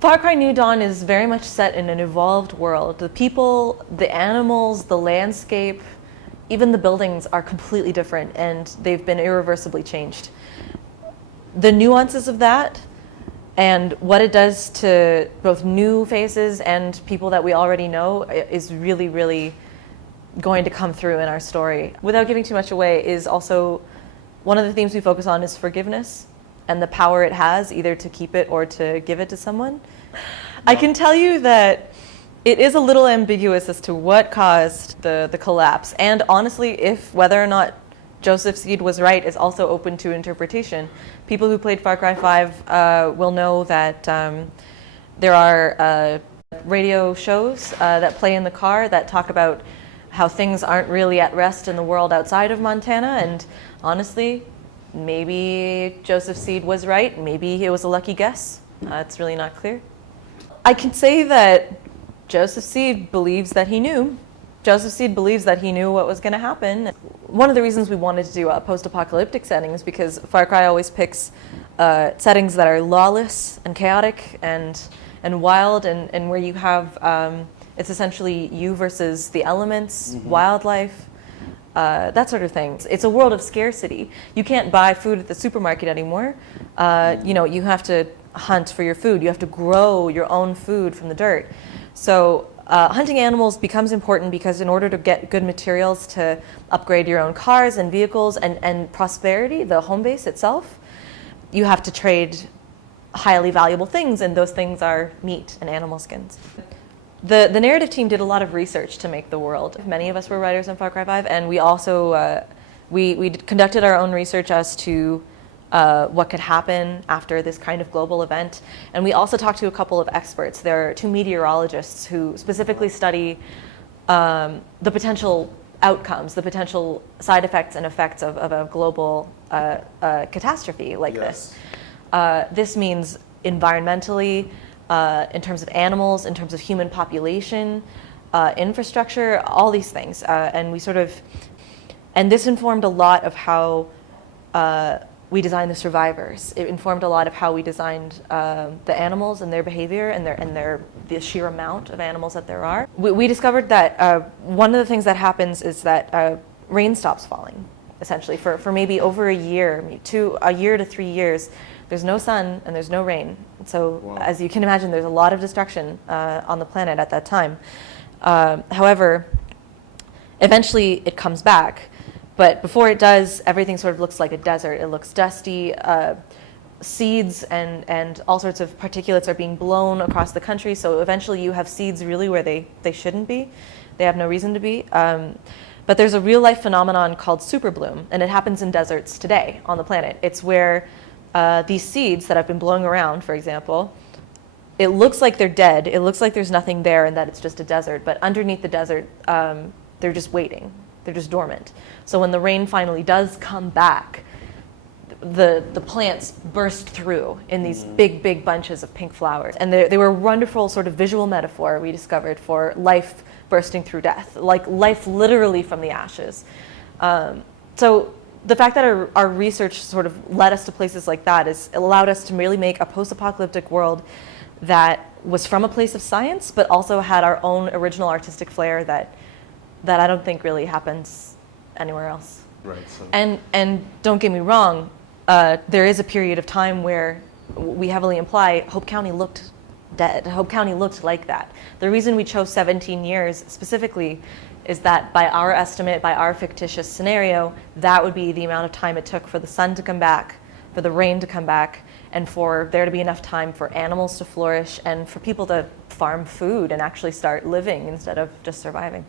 Far Cry New Dawn is very much set in an evolved world. The people, the animals, the landscape, even the buildings are completely different, and they've been irreversibly changed. The nuances of that and what it does to both new faces and people that we already know is really, really going to come through in our story. Without giving too much away, is also one of the themes we focus on is forgiveness and the power it has either to keep it or to give it to someone. I can tell you that it is a little ambiguous as to what caused the collapse, and honestly, if whether or not Joseph Seed was right is also open to interpretation. People who played Far Cry 5 will know that there are radio shows that play in the car that talk about how things aren't really at rest in the world outside of Montana, and honestly, maybe Joseph Seed was right, maybe it was a lucky guess. It's really not clear. I can say that Joseph Seed believes that he knew. Joseph Seed believes that he knew what was going to happen. One of the reasons we wanted to do a post-apocalyptic setting is because Far Cry always picks settings that are lawless and chaotic and wild, and where you have, it's essentially you versus the elements, wildlife, that sort of thing. It's a world of scarcity. You can't buy food at the supermarket anymore. You know, you have to hunt for your food. You have to grow your own food from the dirt. So hunting animals becomes important because in order to get good materials to upgrade your own cars and vehicles and prosperity, the home base itself, you have to trade highly valuable things, and those things are meat and animal skins. The narrative team did a lot of research to make the world. Many of us were writers on Far Cry 5, and we also we conducted our own research as to what could happen after this kind of global event. And we also talked to a couple of experts. There are 2 meteorologists who specifically study the potential outcomes, the potential side effects and effects of a global catastrophe like this. This means environmentally, in terms of animals, in terms of human population, infrastructure, all these things. And this informed a lot of how we designed the survivors. It informed a lot of how we designed the animals and their behavior and the sheer amount of animals that there are. We discovered that one of the things that happens is that rain stops falling, essentially, for maybe over a year, a year to 3 years. There's no sun and there's no rain. So as you can imagine, there's a lot of destruction on the planet at that time. However, eventually it comes back. But before it does, everything sort of looks like a desert. It looks dusty. Seeds and all sorts of particulates are being blown across the country. So eventually you have seeds really where they shouldn't be. They have no reason to be. But there's a real life phenomenon called superbloom, and it happens in deserts today on the planet. It's where these seeds that have been blowing around, for example, it looks like they're dead. It looks like there's nothing there and that it's just a desert. But underneath the desert, they're just waiting. They're just dormant. So when the rain finally does come back, the plants burst through in these big, big bunches of pink flowers. And they were a wonderful sort of visual metaphor, we discovered, for life bursting through death, like life literally from the ashes. So the fact that our research sort of led us to places like that allowed us to really make a post-apocalyptic world that was from a place of science, but also had our own original artistic flair that I don't think really happens anywhere else. Right. So. And don't get me wrong, there is a period of time where we heavily imply Hope County looked dead. Hope County looked like that. The reason we chose 17 years specifically is that by our estimate, by our fictitious scenario, that would be the amount of time it took for the sun to come back, for the rain to come back, and for there to be enough time for animals to flourish and for people to farm food and actually start living instead of just surviving.